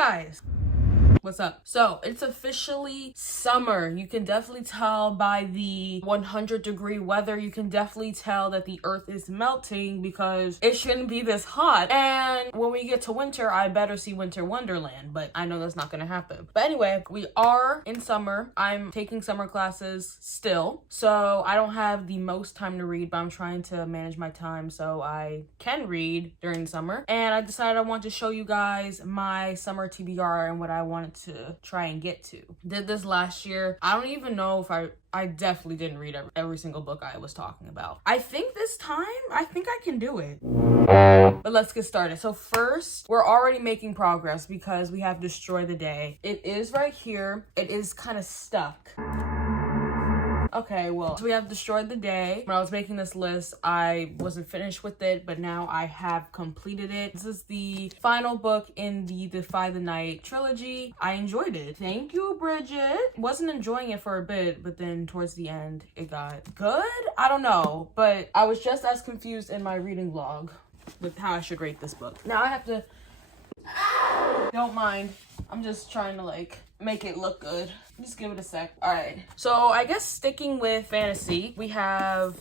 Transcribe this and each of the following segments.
guys, what's up? So it's officially summer. You can definitely tell by the 100-degree weather. You can definitely tell that the earth is melting because it shouldn't be this hot. And when we get to winter, I better see Winter Wonderland, but I know that's not gonna happen. But anyway, we are in summer. I'm taking summer classes still, so I don't have the most time to read, but I'm trying to manage my time so I can read during summer. And I decided I want to show you guys my summer TBR and what I wanted to try and get to. Did this last year. I don't even know if I definitely didn't read every single book I was talking about. I think this time, I think I can do it. But let's get started. So first, we're already making progress because we have Destroy the Day. It is right here. It is kind of stuck. Okay, well, so we have Destroyed the Day. When I was making this list, I wasn't finished with it, but now I have completed it. This is the final book in the Defy the Night trilogy. I enjoyed it. Thank you, Bridget. Wasn't enjoying it for a bit, but then towards the end, it got good? I don't know, but I was just as confused in my reading vlog with how I should rate this book. Now I have to... Don't mind. I'm just trying to make it look good. Just give it a sec. All right. So I guess sticking with fantasy, we have,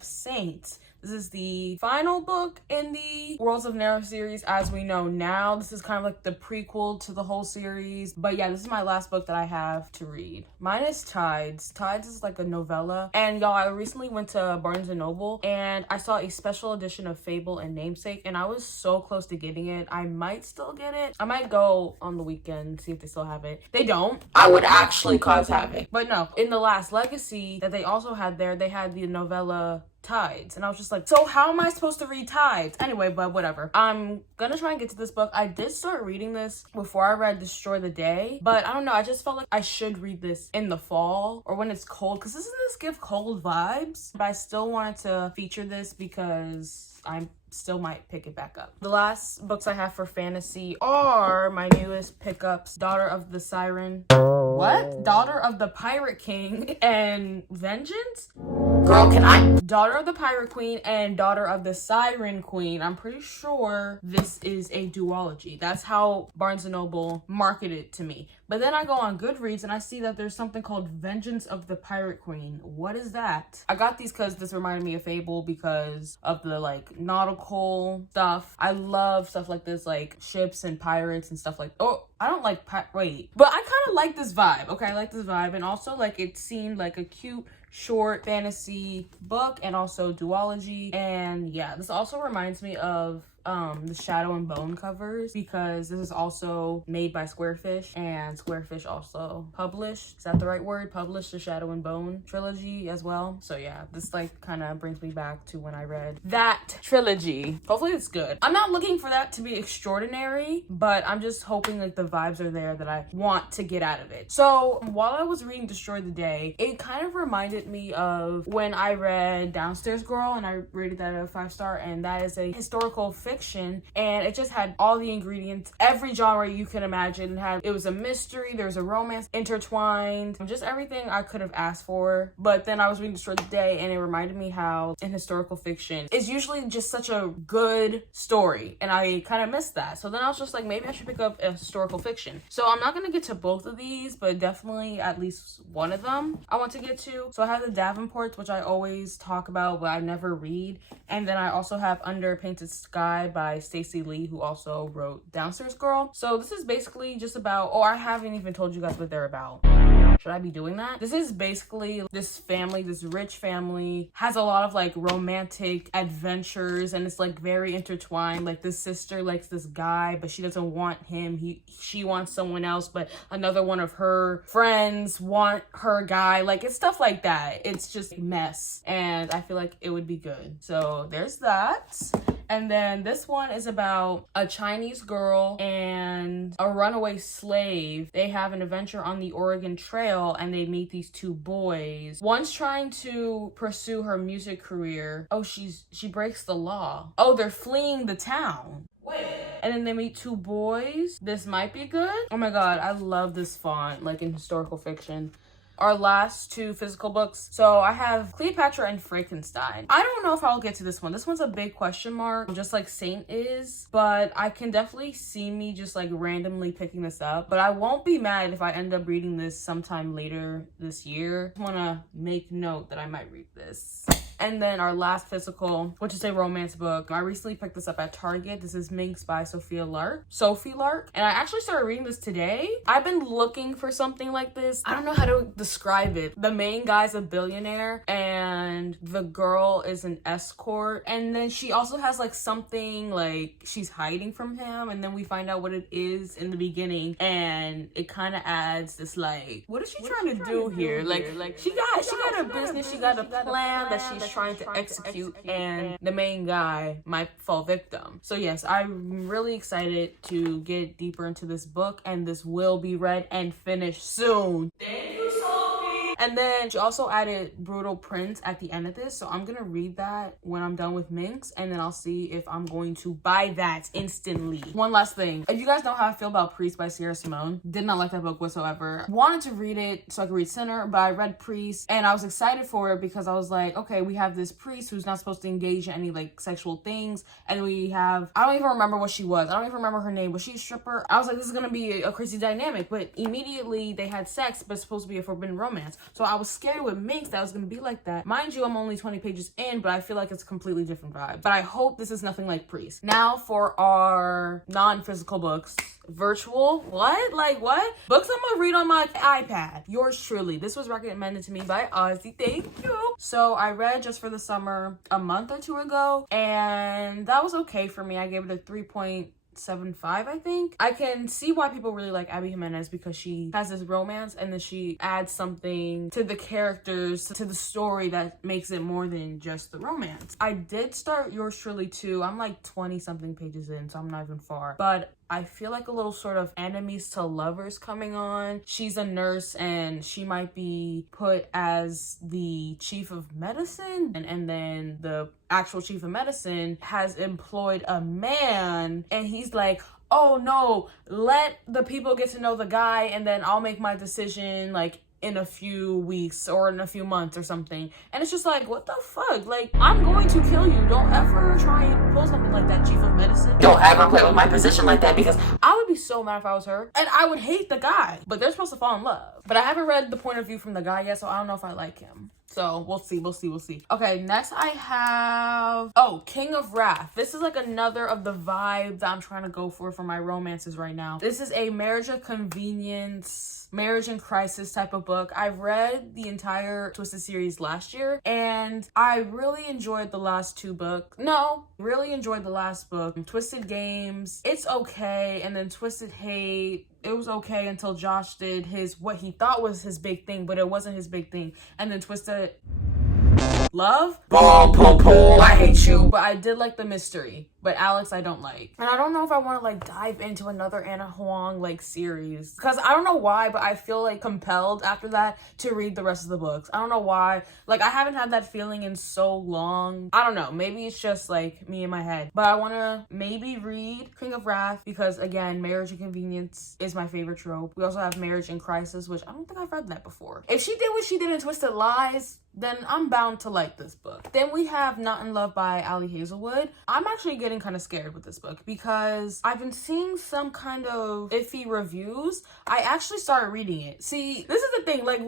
Saints. This is the final book in the Worlds of Narrow series as we know now. This is kind of like the prequel to the whole series. But yeah, this is my last book that I have to read. Mine is Tides. Tides is like a novella. And y'all, I recently went to Barnes & Noble and I saw a special edition of Fable and Namesake and I was so close to getting it. I might still get it. I might go on the weekend, see if they still have it. They don't. I would actually cause havoc. But no, in The Last Legacy that they also had there, they had the novella Tides, and I was just like, so how am I supposed to read Tides? Anyway, but whatever. I'm gonna try and get to this book. I did start reading this before I read Destroy the Day, but I don't know, I just felt like I should read this in the fall or when it's cold, because doesn't this give cold vibes? But I still wanted to feature this because I still might pick it back up. The last books I have for fantasy are my newest pickups, Daughter of the Siren. What? Daughter of the Pirate King and Vengeance? Girl, can I? Daughter of the Pirate Queen and Daughter of the Siren Queen. I'm pretty sure this is a duology. That's how Barnes & Noble marketed it to me. But then I go on Goodreads and I see that there's something called Vengeance of the Pirate Queen. What is that? I got these because this reminded me of Fable because of the nautical stuff. I love stuff like this, like ships and pirates and stuff like, I don't like but I kind of like this vibe. Okay, I like this vibe. And also it seemed like a cute short fantasy book and also duology. And yeah, this also reminds me of the Shadow and Bone covers because this is also made by Squarefish and Squarefish also published, is that the right word? Published the Shadow and Bone trilogy as well. So yeah, this kind of brings me back to when I read that trilogy. Hopefully it's good. I'm not looking for that to be extraordinary, but I'm just hoping the vibes are there that I want to get out of it. So while I was reading Destroy the Day, it kind of reminded me of when I read Downstairs Girl and I rated that a 5-star, and that is a historical fiction and it just had all the ingredients, every genre you can imagine. It was a mystery, there's a romance intertwined, just everything I could have asked for. But then I was reading Destroy the Day and it reminded me how in historical fiction it's usually just such a good story and I kind of missed that. So then I was just like, maybe I should pick up a historical fiction. So I'm not gonna get to both of these, but definitely at least one of them I want to get to. So I have the Davenports, which I always talk about but I never read, and then I also have Under a Painted Sky by Stacey Lee, who also wrote Downstairs Girl. So this is basically just about, I haven't even told you guys what they're about. Should I be doing that? This is basically this family, this rich family, has a lot of romantic adventures and it's very intertwined. This sister likes this guy, but she doesn't want him. She wants someone else, but another one of her friends want her guy. It's stuff like that. It's just a mess. And I feel like it would be good. So there's that. And then this one is about a Chinese girl and a runaway slave. They have an adventure on the Oregon Trail and they meet these two boys. One's trying to pursue her music career. She breaks the law. They're fleeing the town. Wait. And then they meet two boys. This might be good. Oh my god, I love this font, in historical fiction. our last two physical books. So I have Cleopatra and Frankenstein. I don't know if I'll get to this one. This one's a big question mark, just like Saint is, but I can definitely see me just like randomly picking this up. But I won't be mad if I end up reading this sometime later this year. I want to make note that I might read this. And then our last physical, which is a romance book. I recently picked this up at Target. This is Minx by Sophie Lark. And I actually started reading this today. I've been looking for something like this. I don't know how to describe it. The main guy's a billionaire and the girl is an escort. And then she also has like something like she's hiding from him. And then we find out what it is in the beginning. And it kind of adds this like, what is she trying to do here? Like she got a business, she got a plan that she's trying to execute, and the main guy might fall victim. So yes, I'm really excited to get deeper into this book, and this will be read and finished soon. Thank you, Sophie. And then she also added Brutal Prince at the end of this, so I'm gonna read that when I'm done with Minx, and then I'll see if I'm going to buy that instantly. One last thing, if you guys know how I feel about Priest by Sierra Simone, did not like that book whatsoever. Wanted to read it so I could read Sinner, but I read Priest and I was excited for it because I was like, okay, we have this priest who's not supposed to engage in any like sexual things, and we have, I don't even remember what she was, I don't even remember her name. Was she a stripper? I was like, this is gonna be a crazy dynamic, but immediately they had sex, but it's supposed to be a forbidden romance. So I was scared with Minx that was gonna be like that. Mind you, I'm only 20 pages in, but I feel like it's a completely different vibe. But I hope this is nothing like Priest. Now for our non-physical books. Virtual? What? Like what? Books I'm gonna read on my iPad. Yours truly. This was recommended to me by Ozzy. Thank you. So I read Just for the Summer a month or two ago, and that was okay for me. I gave it a 3.75, I think. I can see why people really like Abby Jimenez because she has this romance and then she adds something to the characters, to the story that makes it more than just the romance. I did start Yours Truly too. I'm like 20 something pages in, so I'm not even far. But I feel like a little sort of enemies to lovers coming on. She's a nurse and she might be put as the chief of medicine, and then the actual chief of medicine has employed a man, and he's like, oh no, let the people get to know the guy and then I'll make my decision like in a few weeks or in a few months or something. And it's just like, what the fuck? Like, I'm going to kill you. Don't ever try and pull something like that, chief of medicine. Don't ever play with my position like that, because I would be so mad if I was her. And I would hate the guy. But they're supposed to fall in love. But I haven't read the point of view from the guy yet, so I don't know if I like him. So we'll see. Okay, next I have, King of Wrath. This is like another of the vibes that I'm trying to go for my romances right now. This is a marriage of convenience, marriage in crisis type of book. I've read the entire Twisted series last year, and I really enjoyed the last two books. Really enjoyed the last book. Twisted Games, it's okay, and then Twisted Hate, it was okay until Josh did what he thought was his big thing, but it wasn't his big thing. And then Twisted Love, I hate you. But I did like the mystery. But Alex, I don't like. And I don't know if I want to like dive into another Anna Huang like series, because I don't know why, but I feel like compelled after that to read the rest of the books. I don't know why. Like, I haven't had that feeling in so long. I don't know. Maybe it's just like me in my head. But I want to maybe read King of Wrath because, again, marriage and convenience is my favorite trope. We also have Marriage in Crisis, which I don't think I've read that before. If she did what she did in Twisted Lies, then I'm bound to like this book. Then we have Not in Love by Ali Hazelwood. I'm actually getting kind of scared with this book because I've been seeing some kind of iffy reviews. I actually started reading it. See, this is the thing, like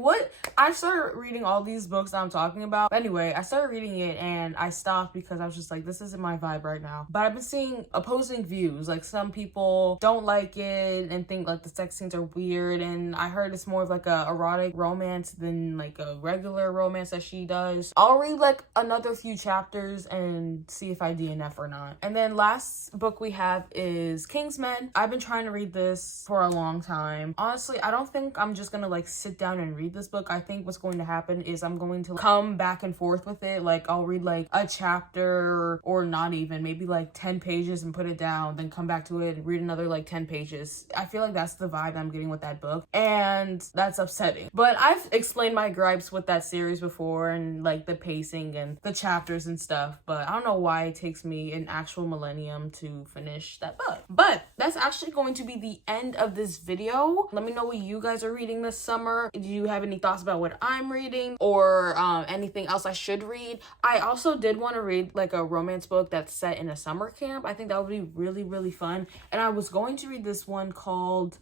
I started reading all these books that I'm talking about. But anyway, I started reading it and I stopped because I was just like, this isn't my vibe right now. But I've been seeing opposing views. Like, some people don't like it and think like the sex scenes are weird, and I heard it's more of like a erotic romance than like a regular romance that she does. I'll read like another few chapters and see if I DNF or not. And then last book we have is Kingsmen. I've been trying to read this for a long time. Honestly, I don't think I'm just gonna like sit down and read this book. I think what's going to happen is I'm going to come back and forth with it. Like, I'll read like a chapter or not even, maybe like 10 pages and put it down, then come back to it and read another like 10 pages. I feel like that's the vibe I'm getting with that book, and that's upsetting. But I've explained my gripes with that series before, and like the pacing and the chapters and stuff, but I don't know why it takes me an actual actual millennium to finish that book. But that's actually going to be the end of this video. Let me know what you guys are reading this summer. Do you have any thoughts about what I'm reading, or anything else I should read? I also did want to read like a romance book that's set in a summer camp. I think that would be really, really fun. And I was going to read this one called,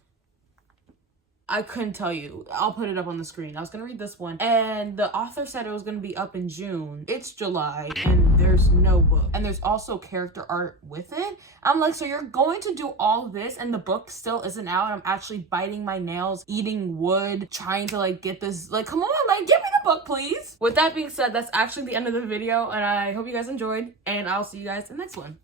I couldn't tell you. I'll put it up on the screen. I was going to read this one, and the author said it was going to be up in June. It's July, and there's no book. And there's also character art with it. I'm like, so you're going to do all this, and the book still isn't out, and I'm actually biting my nails, eating wood, trying to, like, get this, like, come on, like, give me the book, please. With that being said, that's actually the end of the video, and I hope you guys enjoyed, and I'll see you guys in the next one.